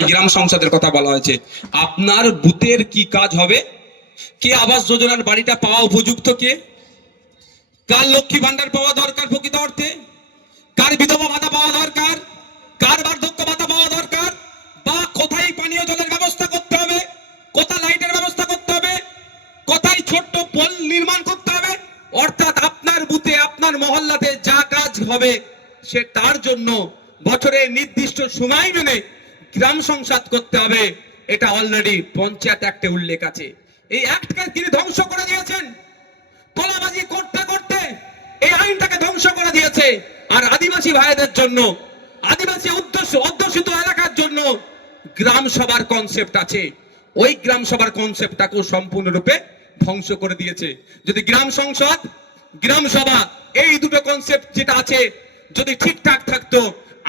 গ্রাম সংসদের কথা বলা হয়েছে। আপনার বুথের কি কাজ হবে? কে আবাস যোজনার বাড়িটা পাওয়া উপযুক্ত কে? কার লক্ষ্মী ভান্ডার পাওয়া দরকার প্রকৃত অর্থে? কার বিধবা ভাতা পাওয়া দরকার? কার বার্ধক্য ভাতা পাওয়া দরকার? বা কোথায় পানীয় জলের ব্যবস্থা করতে হবে? কোথায় লাইটের ব্যবস্থা করতে হবে? কোথায় ছোট্ট পোল নির্মাণ করতে হবে? অর্থাৎ আপনার বুথে, আপনার মহল্লাতে যা কাজ হবে, সে তার জন্য বছরের নির্দিষ্ট সময় মেনে গ্রাম সংসদ করতে হবে, এটা অলরেডি পঞ্চায়েত অ্যাক্টে উল্লেখ আছে। এই অ্যাক্টকে তিনি ধ্বংস করে দিয়েছেন। তোলাবাজি করতে করতে এই আইনটাকে ধ্বংস করে দিয়েছে। আর আদিবাসী ভাইদের জন্য, আদিবাসী উদ্দেশ্য অধ্যুষিত এলাকার জন্য গ্রাম সভার কনসেপ্ট আছে। ওই গ্রাম সভার কনসেপ্টটাকেও সম্পূর্ণরূপে ধ্বংস করে দিয়েছে। যদি গ্রাম সংসদ, গ্রাম সভা, এই দুটো কনসেপ্ট যেটা আছে, যদি ঠিকঠাক থাকতো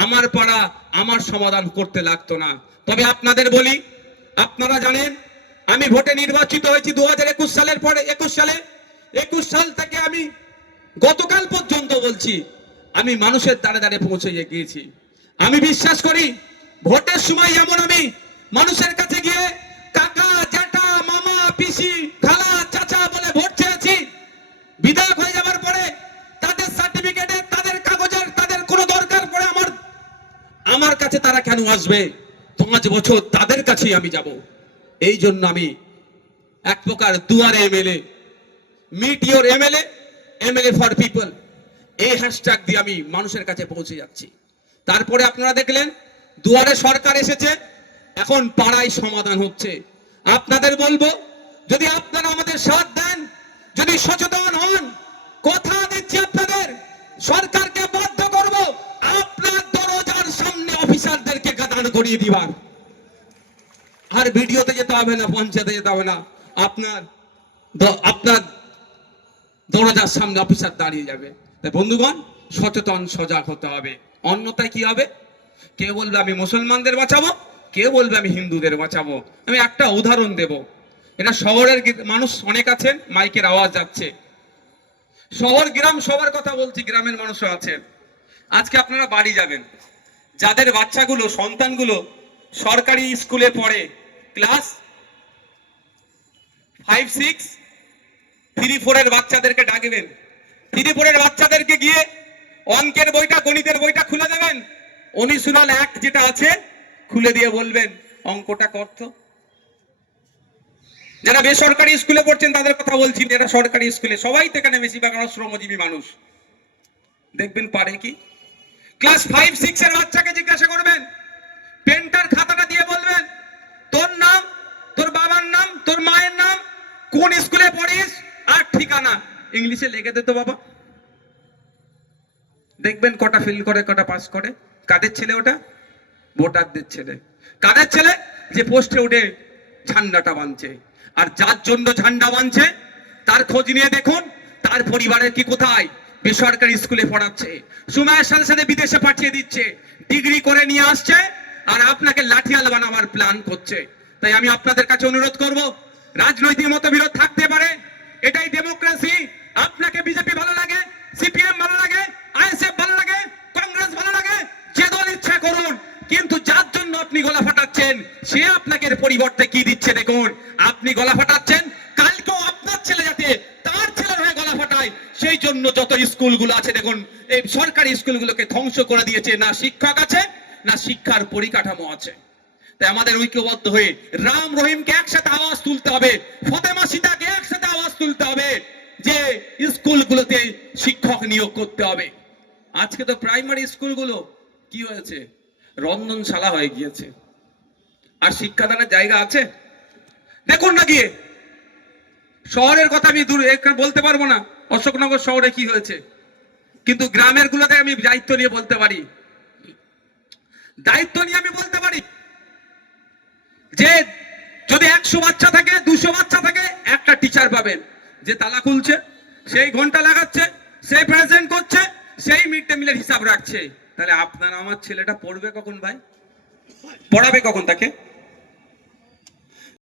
আমার পাড়া আমার সমাধান করতে লাগতো না। তবে আপনাদের বলি, আপনারা জানেন, আমি ভোটে নির্বাচিত হয়েছি দু সালের পরে, একুশ সালে, একুশ সাল থেকে আমি গতকাল পর্যন্ত বলছি, আমি মানুষের দ্বারে দ্বারে পৌঁছে গিয়েছি। আমি বিশ্বাস করি, ভোটের সময় যেমন আমি মানুষের কাছে গিয়ে কাকা, জ্যাঠা, মামা, পিসি কাছে তারা কেন আসবে? পাঁচ বছর তাদের কাছেই আমি যাব। এই জন্য আমি এক প্রকার দুয়ারে MLA meet your MLA MLA for people এই হ্যাশট্যাগ দিয়ে আমি মানুষের কাছে পৌঁছে যাচ্ছি। তারপরে আপনারা দেখলেন, দুয়ারে সরকার এসেছে, এখন পাড়ায় সমাধান হচ্ছে। আপনাদের বলব, যদি আপনারা আমাদের সাথ দেন, যদি সচেতন হন, কথা দিচ্ছি আপনাদের, সরকারকে অফিসারদেরকে করিয়ে দিবার আর ভিডিওতে যেতে হবে না, পঞ্চায়েতে যেতে হবে না। আপনার আপনার দরজার সামনে অফিসার দাঁড়িয়ে যাবে। বন্ধুগণ, সচেতন, সজাগ হতে হবে। অন্যথায় কি হবে? কে বলবে আমি মুসলমানদের বাঁচাবো? কে বলবে আমি হিন্দুদের বাঁচাবো? আমি একটা উদাহরণ দেব। এটা শহরের মানুষ অনেক আছেন, মাইকের আওয়াজ যাচ্ছে। শহর, গ্রাম সবার কথা বলছি, গ্রামের মানুষও আছেন। আজকে আপনারা বাড়ি যাবেন। যাদের বাচ্চাগুলো, সন্তানগুলো সরকারি স্কুলে পড়ে, ক্লাস ফাইভ, সিক্স, থ্রি, ফোরের বাচ্চাদেরকে ডাকবেন। থ্রি, ফোরের বাচ্চাদেরকে গিয়ে অঙ্কের বইটা, গণিতের বইটা খুলে দেবেন। অনুশীলন এক যেটা আছে, খুলে দিয়ে বলবেন, অঙ্কটা করত যারা বেসরকারি স্কুলে পড়ছেন, তাদের কথা বলছি এরা সরকারি স্কুলে, সবাই তো এখানে বেশিরভাগ শ্রমজীবী মানুষ। দেখবেন পারে কি? ক্লাস ফাইভ, সিক্স এর বাচ্চাকে জিজ্ঞাসা করবেন, পেন্টার খাতাটা দিয়ে বলবেন, তোর নাম, তোর বাবার নাম, তোর মায়ের নাম, কোন স্কুলে পড়িস আর ঠিকানা? ইংলিশে লিখে দে তো বাবা। দেখবেন কটা ফিল করে, কটা পাস করে। কাদের ছেলে ওটা? ভোটারদের ছেলে। কাদের ছেলে? যে পোস্টে উঠে ঝান্ডাটা বাঁধছে। আর যার জন্য ঝান্ডা বাঁধছে, তার খোঁজ নিয়ে দেখুন, তার পরিবারের কি কোথায়? বেসরকারি স্কুলে পড়াচ্ছে, সময়ের সাথে সাথে বিদেশে পাঠিয়ে দিচ্ছে, ডিগ্রি করে নিয়ে আসছে, আর আপনাকে লাঠিয়াল বানাবার প্ল্যান করছে। তাই আমি আপনাদের কাছে অনুরোধ করব, রাজনৈতিক মতবিরোধ থাকতে পারে, এটাই ডেমোক্রেসি আপনাকে বিজেপি ভালো লাগে, সিপিএম ভালো লাগে, আইএসএফ ভালো লাগে, কংগ্রেস ভালো লাগে, যে দল ইচ্ছা করুন, কিন্তু যার জন্য আপনি গলা ফাটাচ্ছেন, সে আপনাকে পরিবর্তে কি দিচ্ছে দেখুন। আপনি গলা ফাটাচ্ছেন কালকেও আপনার ছেলে যাতে তার ছেলের হয়ে গলা সেই জন্য যত স্কুলগুলো আছে, দেখুন, এই সরকারি স্কুলগুলোকে ধ্বংস করে দিয়েছে, না শিক্ষক আছে, না শিক্ষার পরিকাঠামো আছে। তাই আমাদের ঐক্যবদ্ধ হয়ে রাম রহিমকে একসাথে আওয়াজ তুলতে হবে, ফতেমা সীতাকে একসাথে আওয়াজ তুলতে হবে, যে স্কুলগুলোতে শিক্ষক নিয়োগ করতে হবে। আজকে তো প্রাইমারি স্কুলগুলো, কি হয়েছে? রন্ধনশালা হয়ে গিয়েছে। আর শিক্ষাদানের জায়গা আছে? দেখুন না গিয়ে, শহরের কথা আমি দূরে বলতে পারব না। অশোকনগর শহরে কি হয়েছে? কিন্তু গ্রামের গুলোতে আমি দায়িত্ব নিয়ে বলতে পারি। দায়িত্ব নিয়ে আমি বলতে পারি যে, যদি একশো বাচ্চা থাকে, দুশো বাচ্চা থাকে, একটা টিচার পাবেন। যে তালা খুলছে, সেই ঘণ্টা লাগাচ্ছে সেই প্রেজেন্ট করছে, সেই মিড ডে মিলের হিসাব রাখছে। তাহলে আপনার আমার ছেলেটা পড়বে কখন ভাই? পড়াবে কখন তাকে?